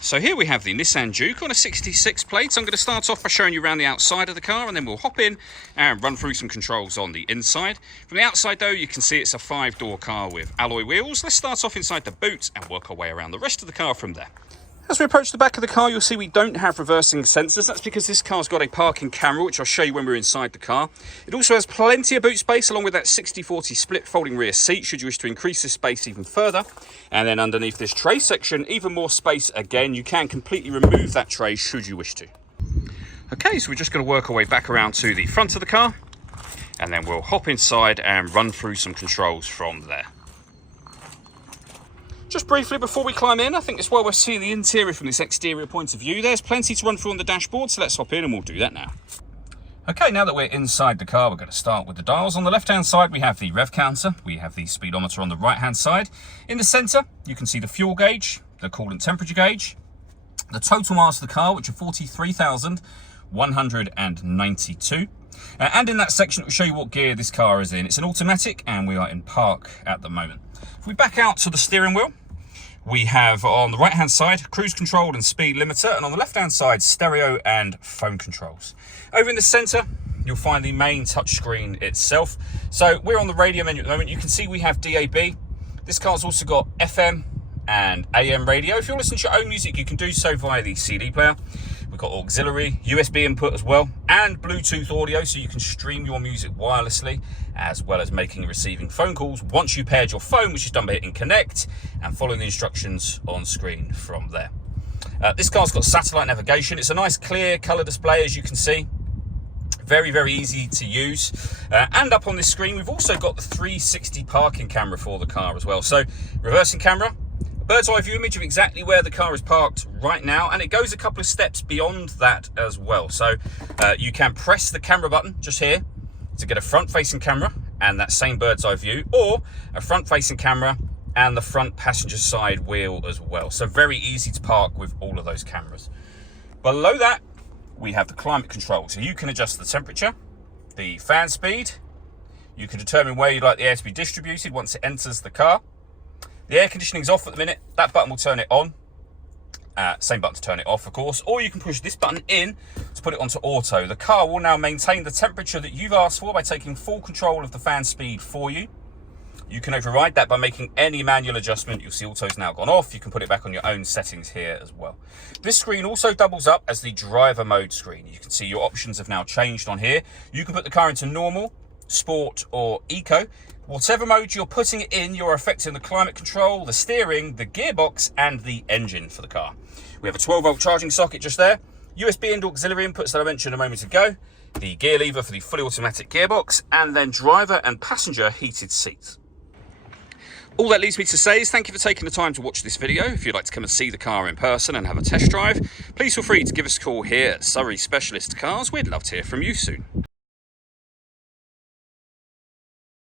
So here we have the Nissan Juke on a 66 plate. I'm going to start off by showing you around the outside of the car, and then we'll hop in and run through some controls on the inside. From the outside though, you can see it's a 5-door car with alloy wheels. Let's start off inside the boot and work our way around the rest of the car from there. As we approach the back of the car, you'll see we don't have reversing sensors. That's because this car's got a parking camera, which I'll show you when we're inside the car. It also has plenty of boot space, along with that 60/40 split folding rear seat, should you wish to increase this space even further. And then underneath this tray section, even more space again. You can completely remove that tray, should you wish to. Okay, so we're just going to work our way back around to the front of the car, and then we'll hop inside and run through some controls from there. Just briefly before we climb in, I think it's well worth seeing the interior from this exterior point of view. There's plenty to run through on the dashboard, so let's hop in and we'll do that now. Okay, now that we're inside the car, we're going to start with the dials. On the left-hand side, we have the rev counter. We have the speedometer on the right-hand side. In the centre, you can see the fuel gauge, the coolant temperature gauge, the total miles of the car, which are 43,192. And in that section, it will show you what gear this car is in. It's an automatic, and we are in park at the moment. If we back out to the steering wheel, we have on the right hand side cruise control and speed limiter, and on the left hand side stereo and phone controls. Over in the center you'll find the main touchscreen itself. So we're on the radio menu at the moment. You can see we have DAB. This car's also got FM and AM radio. If you're listening to your own music, you can do so via the CD player. We've got auxiliary, USB input as well, and Bluetooth audio, so you can stream your music wirelessly, as well as making and receiving phone calls once you paired your phone, which is done by hitting connect and following the instructions on screen from there. This car's got satellite navigation. It's a nice clear colour display, as you can see. Very, very easy to use. And up on this screen, we've also got the 360 parking camera for the car as well. So reversing camera, bird's eye view image of exactly where the car is parked right now, and it goes a couple of steps beyond that as well. So you can press the camera button just here to get a front-facing camera and that same bird's eye view, or a front-facing camera and the front passenger side wheel as well. So very easy to park with all of those cameras. Below that, we have the climate control. So you can adjust the temperature, the fan speed. You can determine where you'd like the air to be distributed once it enters the car. The air conditioning's off at the minute. That button will turn it on. Same button to turn it off, of course. Or you can push this button in to put it onto auto. The car will now maintain the temperature that you've asked for by taking full control of the fan speed for you. You can override that by making any manual adjustment. You'll see auto's now gone off. You can put it back on your own settings here as well. This screen also doubles up as the driver mode screen. You can see your options have now changed on here. You can put the car into normal, sport, or eco. Whatever mode you're putting it in, you're affecting the climate control, the steering, the gearbox, and the engine for the car. We have a 12-volt charging socket just there, USB and auxiliary inputs that I mentioned a moment ago, the gear lever for the fully automatic gearbox, and then driver and passenger heated seats. All that leaves me to say is thank you for taking the time to watch this video. If you'd like to come and see the car in person and have a test drive, please feel free to give us a call here at Surrey Specialist Cars. We'd love to hear from you soon.